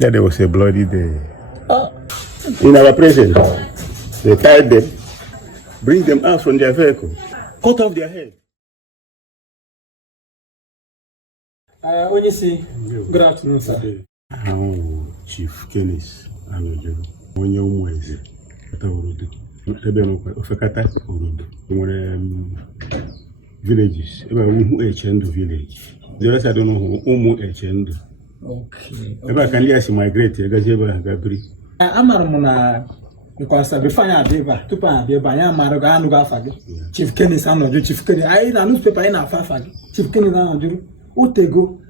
Yeah, there was a bloody day. In our presence, they tied them, bring them out from their vehicle, cut off their head. When you see, good afternoon, sir. Chief Canise, Anojuru, onye umweze, kata urudu. Ebe ofekata urudu. Mwere villages. Ebe umu echendu village. The rest I don't know umu echendu. Okay. Ebe akanli asi migrate, ebe gabri. Amara muna because before I deba, tupa I deba, I amara ga anu ga fagi. Chief Canise Anojuru, Chief Canise. I na newspaper I na fagi. Chief Canise Anojuru. Utego.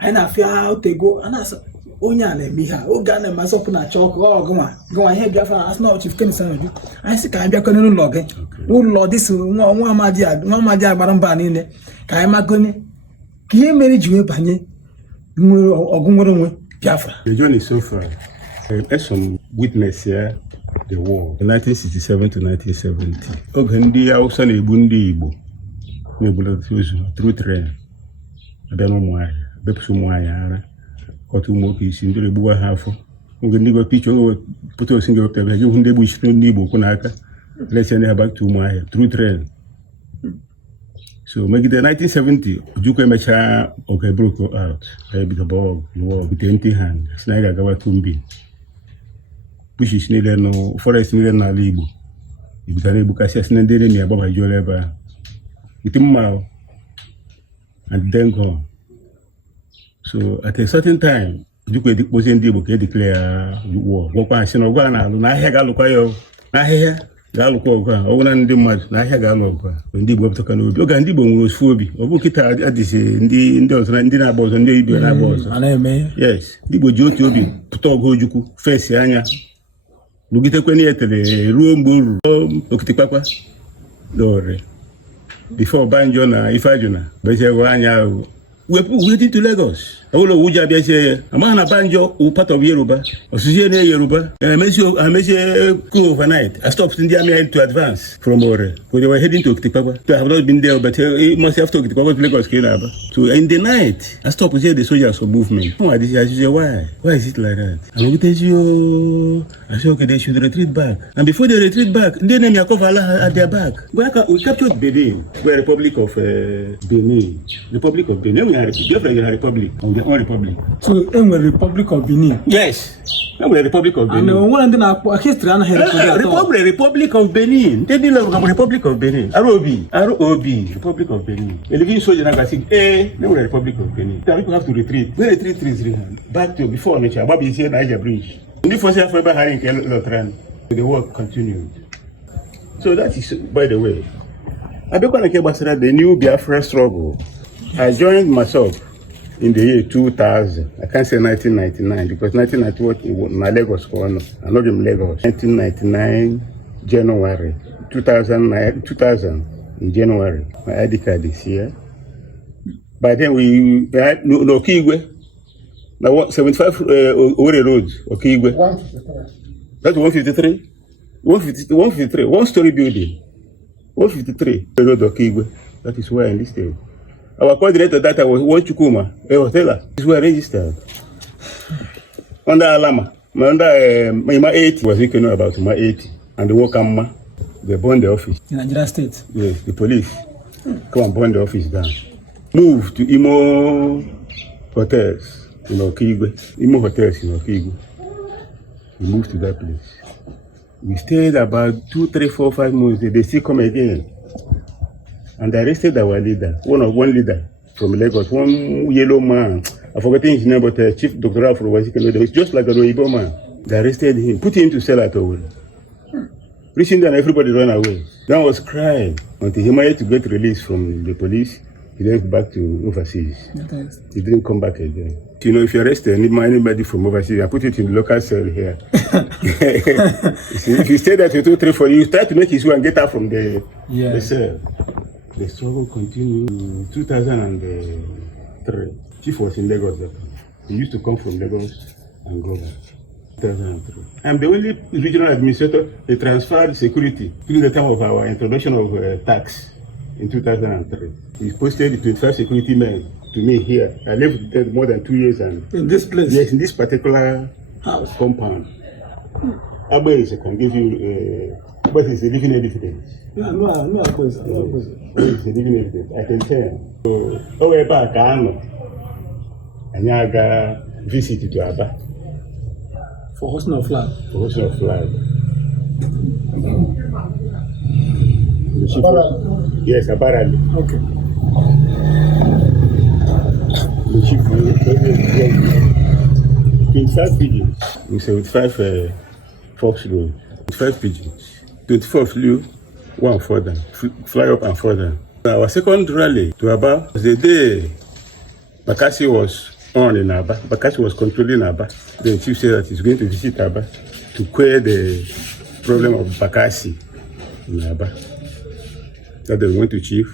I na fia utego. Anasa. Onya na miha oga na masop na chok go here Biafra as no Chief Canise Anojuru I see ka bia kono no log wo this nwa amadi agbara mba niile ka ai magoni ka ihe mere jiwe banye nwere ogunwere nwe Biafra. The journey so far some witness here the war 1967 to 1970 oge ndị Hausa na-egbu ndị Igbo na-egbula through train abịa n'ụmụahịa bepụsụ ụmụahịa ara otu moke isi ndị egbuwa ha afọ oge ndị go picho oge pụta osi ngewepụta ebe gị hụ ndị egbu isi ndị Igbo kwụ n'aka let's send her back to ụmụahịa through train. So megide 1970 Ojukwu emecha oge broke out ebido war with empty hand si na ga-agawa Tumbi bushes niile nọ forest niile n'ala Igbo ibido na-egbukasị asị na ndị enemi agbabajuola ebe a with mma and then gone. So at a certain time, you could declare war. Walk on Sinogana, Nahega, Nahega, Galuko, Ogan the Mud, Nahega, when the Bob Tokano, Yogandibo was Phoebe, or Bukita at this in the Indina Boss and the Ibana Boss. Yes, Dibo Jotobi, Putogo Juku, Face Anya, Lugita Queniete, Room Bull, Okitipapa, Dore. Before Banjona, Ifajuna, Beja we went to Lagos. All of Uja say, a man of Banjo, who part of Yoruba, or Suziane Yoruba, and I made cool overnight. I stopped in the army to advance from Ore. When they were heading to Okitipapa. I have not been there, but it must have to Okitipapa to Lagos. So in the night, I stopped to hear the soldiers of movement. Oh, I said, why? Why is it like that? And we tell you, I said, okay, they should retreat back. And before they retreat back, they name Yakov at their back. We captured Benin, we're Republic of Benin. Republic of Benin. Biafra is a republic, of their own republic. So, in the Republic of Benin? Yes. I'm the Republic of Benin. And one of history and Republic of Benin. They didn't love Republic of Benin. ROB, Republic of Benin. A living soldier can say, they were Republic of Benin. The people have to retreat. We retreat back to before nature. Bobby is here, Niger Bridge. The first year for having Lotran, the work continued. So that is, by the way, I became the new Biafra struggle. I joined myself in the year 2000. I can't say 1999 because 1991 in my Lagos corner. I know them Lagos. 1999 January, 2000 in January. My ID card is here. By then we had no Kigwe. Now 75 Ore Road, Okigwe. 153. That's 153. 153. One-story building. 153 Road Okigwe. That is where I enlisted. Our coordinator that was Chukuma, a hoteler. These were registered. Under Alama. Under my 80 was you know about my 80. And the Wakama, they burned the office. In Nigeria State? Yes, the police. Come and burn the office down. Moved to Imo Hotels in Okigwe. Imo Hotels in Okigwe. We moved to that place. We stayed about 2, 3, 4, 5 months. They still come again. And they arrested our leader, one leader from Lagos, one yellow man. I forgot his name, but Chief Dr. Afro was just like a Roibo man. They arrested him, put him to cell at all. Reaching down, everybody ran away. That was crying until he managed to get released from the police. He went back to overseas. He didn't come back again. You know, if you arrest anybody from overseas, I put it in the local cell here. If you stay there for 2, 3, 4, you try to make his way and get out from the cell. The struggle continued in 2003. Chief was in Lagos. He used to come from Lagos and go back. 2003. I'm the only regional administrator they transferred security during the time of our introduction of tax. in 2003. He posted the 25 security men to me here. I lived there more than 2 years. And in this place? yes, in this particular house compound. Abe can give you, but it's a living evidence. Yeah, no, it's a living evidence. I can tell. So, we're back, and I got visit to Aba. For hosting of flag. For hosting of flag. Yes, apparently. Okay. The chief 25 pigeons. We say with 5 fox road. 5 pigeons. 24 flew, 1 further. Fly up and further. Our second rally to Aba was the day Bakassi was on in Aba. Bakassi was controlling Aba. The chief said that he's going to visit Aba to clear the problem of Bakassi in Aba. That they went to chief.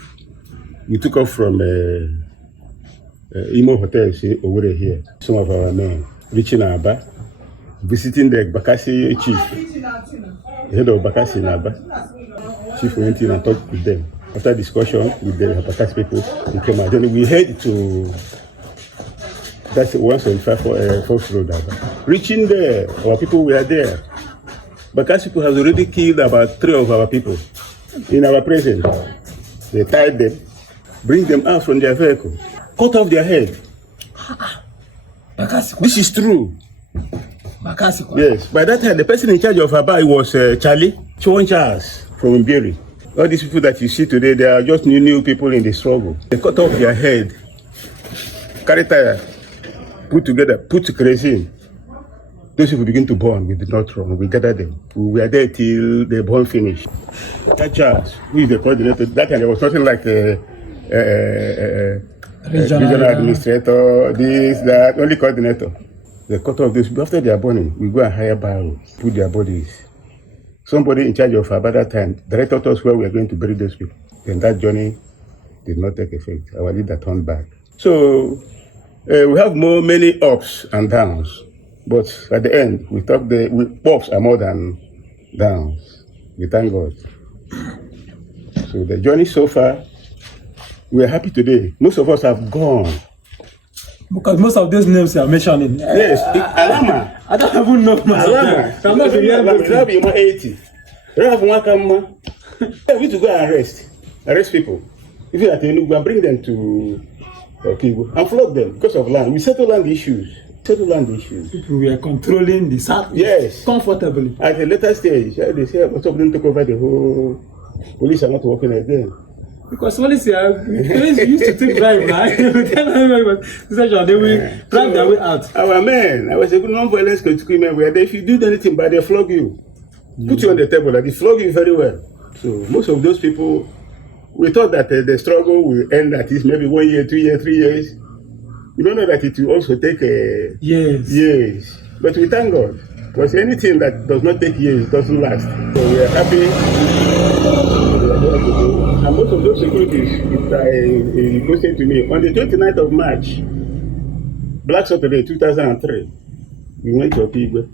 We took off from Imo Hotel over here. Some of our men reaching Aba, visiting the Bakassi chief, the head of Bakassi in Aba. Chief went in and talked with them. After discussion with the Bakassi people, we came out. Then we head to that's 175 Fox Road. Aba. Reaching there, our people were there. Bakassi people have already killed about 3 of our people in our presence. They tied them, bring them out from their vehicle, cut off their head. This is true. Yes. By that time, the person in charge of Aba was Charlie Charles from Mbiri. All these people that you see today, they are just new people in the struggle. They cut off their head, carry tire, put together, put kerosene. Those people begin to burn. We did not run. We gathered them. We were there till the burn finished. That Charles, who is the coordinator, that time there was nothing like a regional administrator, this, that, only coordinator. They cut off this. After they are burning, we go and hire barrel, put their bodies. Somebody in charge of about that time directed us where we are going to bury those people. Then that journey did not take effect. Our leader turned back. So we have many ups and downs. But at the end, we thought the ups are more than downs. We thank God. So the journey so far, we are happy today. Most of us have gone. Because most of those names you are mentioning. Yes, Alama. I don't even know myself. Alama. I'm not going to 80. We need to go and arrest people. If you are to go and bring them to Kigo and flog them because of land. We settle land issues. People were controlling the south. Yes. Comfortably. At a later stage, they say most of them took over the whole. Police are not working again. Because police used to take bribe, right? They will drive their way out. Our men, I was a good non-violence criminal where if you do anything bad, they flog you. Put you on the table, like they flog you very well. So most of those people, we thought that the struggle will end at least maybe 1 year, 2 years, 3 years. We don't know that it will also take years. But we thank God. Because anything that does not take years doesn't last. So we are happy. And most of those securities, it posted to me on the 29th of March, Black Saturday 2003, we went to Opigwe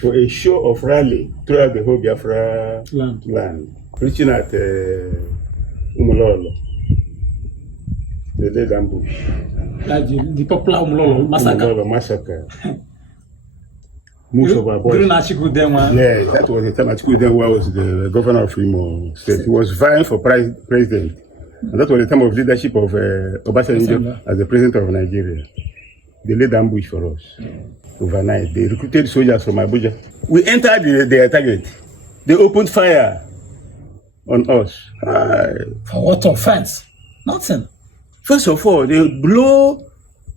for a show of rally throughout the whole Biafra land. Preaching at Umulolo, the dead ambush. The popular Umulolo massacre. Most of our boys. Yes, that was the time Udenwa was the governor of Imo State. He was vying for president. And that was the time of leadership of Obasanjo as the president of Nigeria. They laid ambush for us overnight. They recruited soldiers from Abuja. We entered their target. They opened fire on us. For what offense? Nothing. First of all, they blow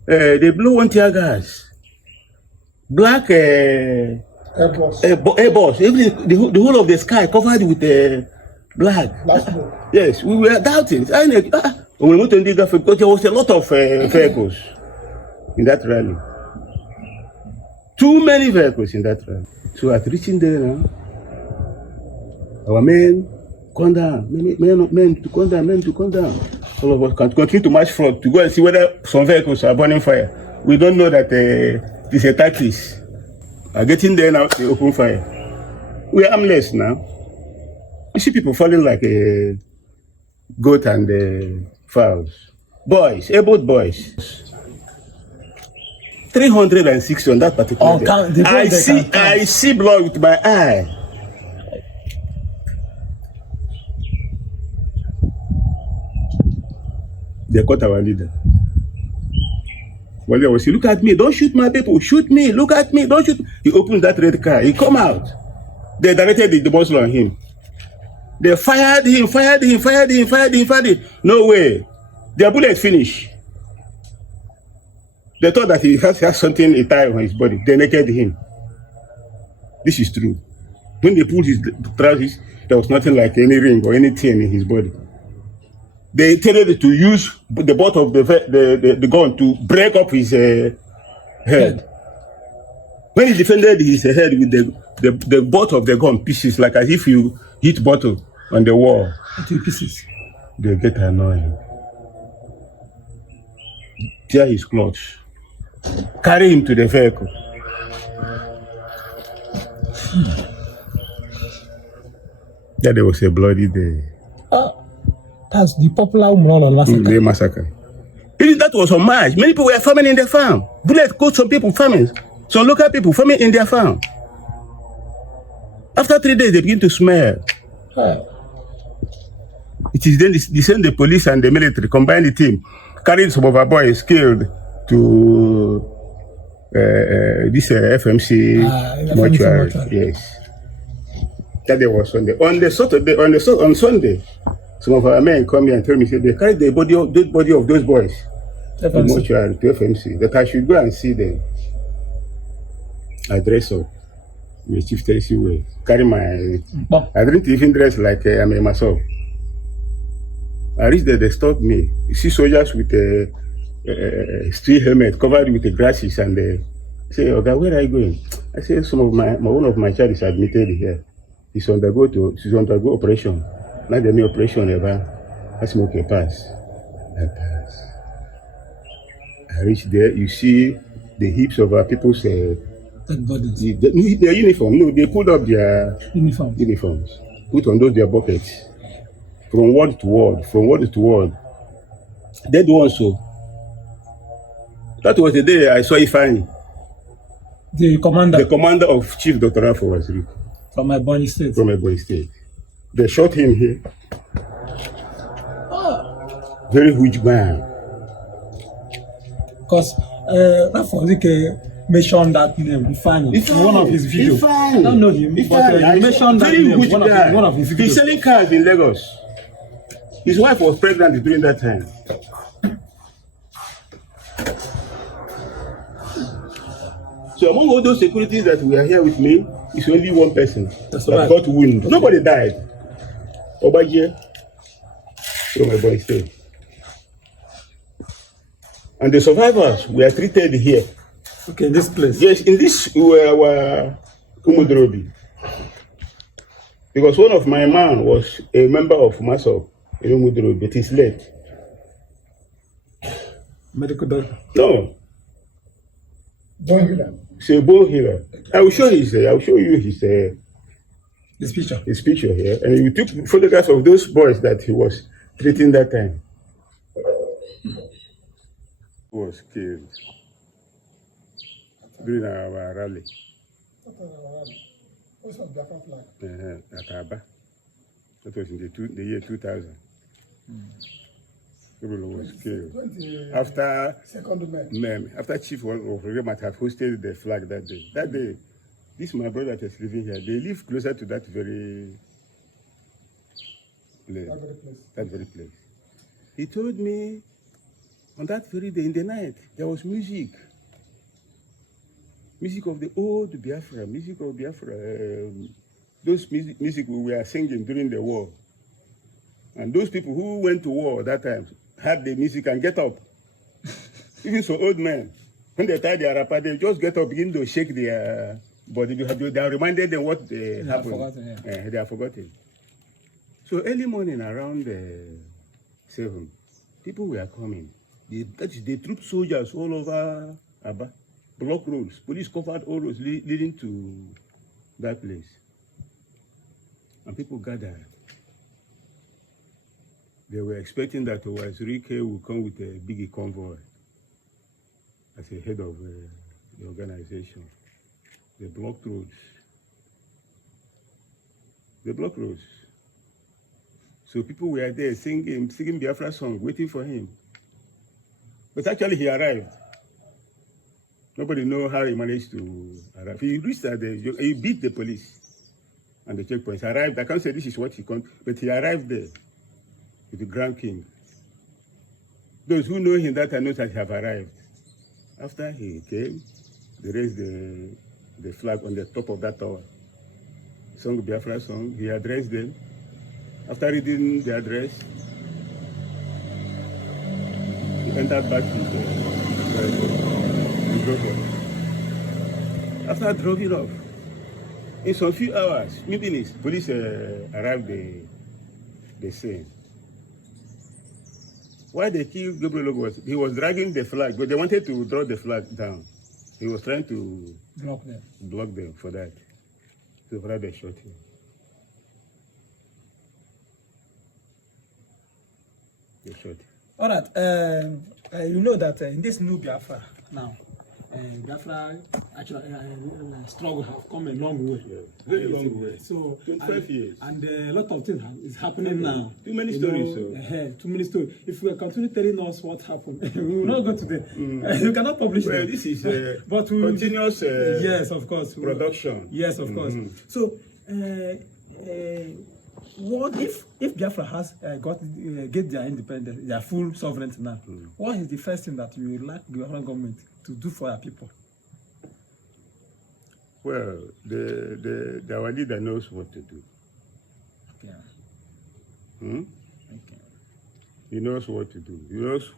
one tear gas. Black airboss. Everything, the whole of the sky covered with black. Yes, we were doubting. We went to the because there was a lot of vehicles in that rally. Too many vehicles in that rally. So at reaching there now, our men come down, men to come down. All of us can continue to march front to go and see whether some vehicles are burning fire. We don't know that it's a tactics. Are getting there now, they open fire. We are armless now. You see people falling like goat and fowls. Boys, able boys. 360 on that particular day. I see blood with my eye. They caught our leader. Well, they was saying, look at me, don't shoot my people, shoot me, look at me, don't shoot. He opened that red car, he come out. They directed the muzzle on him. They fired him. No way. Their bullet finished. They thought that he has something a tie on his body. They naked him. This is true. When they pulled his trousers, there was nothing like any ring or anything in his body. They intended to use the butt of the gun to break up his head. When he defended his head with the butt of the gun pieces, like as if you hit bottle on the wall. 2 pieces. They get annoying. Tear his clothes. Carry him to the vehicle. That there was a bloody day. That's the popular Umrolo massacre. The massacre. That was on March. Many people were farming in their farm. Bullet killed some people farming. Some local people farming in their farm. After 3 days, they begin to smell. It is then they send the police and the military, combine the team, carried some of our boys killed to this FMC mortuary. Yes. That day was Sunday. On Sunday, some of our men come here and tell me, say they carried the dead body of those boys to mortuary, to FMC, that I should go and see them. I dress up in a chieftaincy way, carry my. I didn't even dress like I'm a myself. I reached there, they stopped me. You see soldiers with a steel helmet covered with the grasses, and they say, "Okay, where are you going?" I say, one of my child is admitted here. She's undergo operation. Not the new operation ever. I say, okay, pass. I pass. I reach there, you see the hips of our people's dead bodies. Their uniform. No, they pulled up their uniforms. Put on those their buckets. From word to word. Dead ones, so. That was the day I saw Ifani. The commander of Chief Dr. Afo was from Ebonyi State. They shot him here. Very huge man. Because Rafozike mentioned that name, Ifani, in one of his videos. I don't know him, but he mentioned that name in one of his videos. He's selling cars in Lagos. His wife was pregnant during that time. So among all those securities that were here with me, it's only one person that got wounded. Nobody died. Obasanjo from Ebonyi State. And the survivors were treated here. Okay, in this place? Yes, in this our Umudrobi. Because one of my man was a member of Massacred in Umudrobi, but he's late. Medical doctor? No. Bone healer? It's a bone healer. I will show you his picture here. And we took photographs of those boys that he was treating that time. He was killed during our rally. What's the Biafran flag? At Aba. That was in the year 2000. People was killed. After Chief of Remat had hosted the flag that day. That day, this my brother that is living here. They live closer to that very place. That very place. He told me on that very day in the night there was music. Music of the old Biafra, music of Biafra. Those music we were singing during the war. And those people who went to war at that time had the music and get up. Even so old men, when they tie their wrapper, they just get up, begin to shake their body. They are reminded them what happened. They are forgotten. So early morning around 7, people were coming. They troop soldiers all over Aba, block roads. Police covered all roads leading to that place. And people gathered. They were expecting that Obasanjo would come with a big convoy as a head of the organization. They blocked roads. They blocked roads. So people were there singing Biafra song, waiting for him. But actually he arrived. Nobody knows how he managed to arrive. He reached at he beat the police and the checkpoints. Arrived. I can't say this is what he called, but he arrived there with the Grand King. Those who know him that I know that he have arrived. After he came, they raised the flag on the top of that tower. Sung Biafra song. He addressed them. After reading the address, he entered back to the drove off. After driving off, in some few hours, minutes, police arrived the scene. Why they killed Gabriel was he was dragging the flag, but they wanted to draw the flag down. He was trying to block them for that. So for that they shot him. They shot him. All right. You know that in this new Biafra now, Biafra actually struggle have come a long way. Yeah, very long way. So 25 years. And a lot of things is happening now. Too many stories. Too many stories. If we continue telling us what happened, we will not go today. You cannot publish well, them. This is but continuous yes, of course. Production. Yes, of course. So what if Biafra has get their independence, their full sovereignty now? What is the first thing that you would like the Biafran government to do for our people? Well, our leader knows what to do. Okay. Okay. He knows what to do. He knows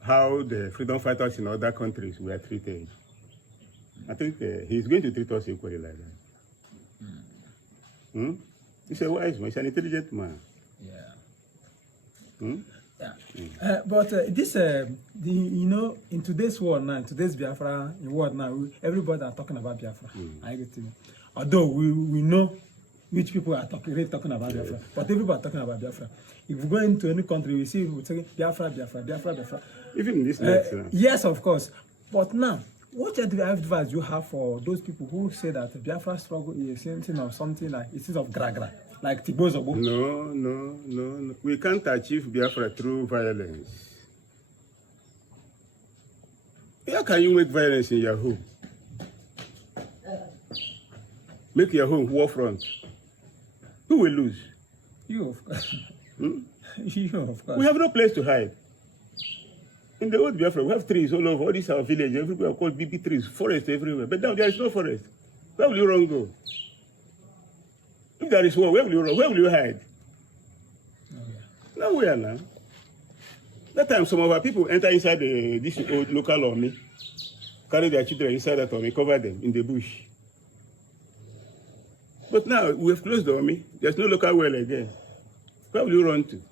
how the freedom fighters in other countries were treated. I think he's going to treat us equally like that. He's a wise man. He's an intelligent man. Yeah. Yeah. But this, in today's world now, in today's Biafra world now, everybody are talking about Biafra. I get it. Although we know which people are really talking about Biafra, but everybody are talking about Biafra. If we go into any country, we see people saying Biafra, Biafra, Biafra, Biafra. Even in this next, yes, of course. But now, what advice you have for those people who say that the Biafra struggle is something of something like it's of gragra, like Tibozobo? No. We can't achieve Biafra through violence. How can you make violence in your home? Make your home war front. Who will lose? You, of course. You, of course. We have no place to hide. In the old Biafra, we have trees all over. All these our villages, everywhere are called BB trees, forest everywhere. But now there is no forest. Where will you run go? If there is war, where will you run? Where will you hide? Nowhere now. That time, some of our people enter inside this old local army, carry their children inside that army, cover them in the bush. But now we have closed the army. There's no local well again. Where will you run to?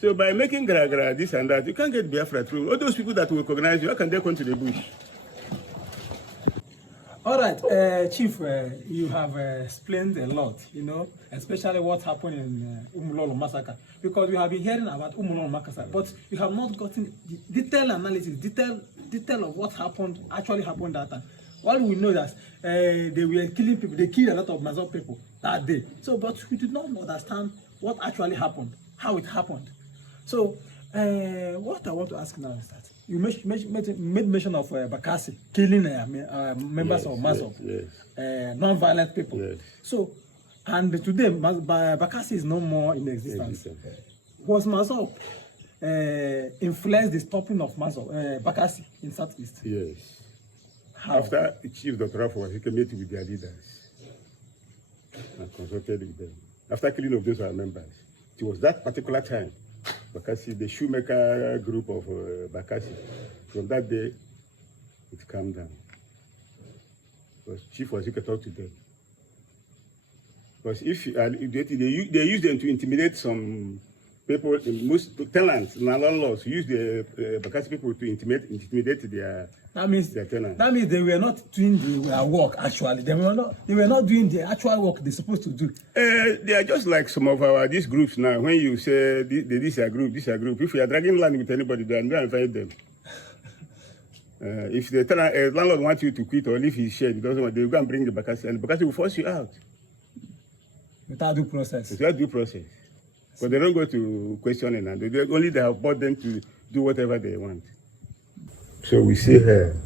So by making gra this and that, you can't get Biafra through. All those people that will recognize you, how can they come to the bush? All right, Chief, you have explained a lot, especially what happened in Umulolo Massacre. Because we have been hearing about Umulolo Massacre, but you have not gotten detailed analysis, detail of what actually happened that time. All we know that they were killing people, they killed a lot of Mazop people that day. So, but we did not understand what actually happened, how it happened. So, what I want to ask now is that you made mention of Bakassi killing members of Mazop, non-violent people. Yes. So, and today Bakassi is no more in existence. Was Mazop influenced the stopping of Mazop, Bakassi in Southeast? Yes. How? After Chief Dr. Rafa, he came with their leaders and consulted with them. After killing of those members, it was that particular time, Bakassi, the shoemaker group of Bakassi, from that day, it calmed down. Because Chief was able to talk to them. Because if they use them to intimidate some people, most tenants and landlords use the Bakassi people to intimidate That means their tenants. that means they were not doing their work actually. They were not doing the actual work they're supposed to do. They are just like some of these groups now. When you say this is a group, this is a group. If you are dragging land with anybody, they are not invite them. If the landlord wants you to quit or leave his shed, he doesn't want, they will go and bring the Bakassi, and the Bakassi will force you out. Without due process. Without due process. But they don't go to questioning, and they have bought them to do whatever they want. So we see her.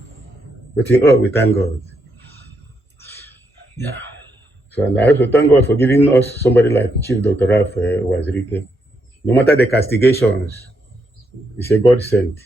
But in all, we thank God. Yeah. So, and I also thank God for giving us somebody like Chief Dr. Ralph Wazirike. No matter the castigations, it's a God sent.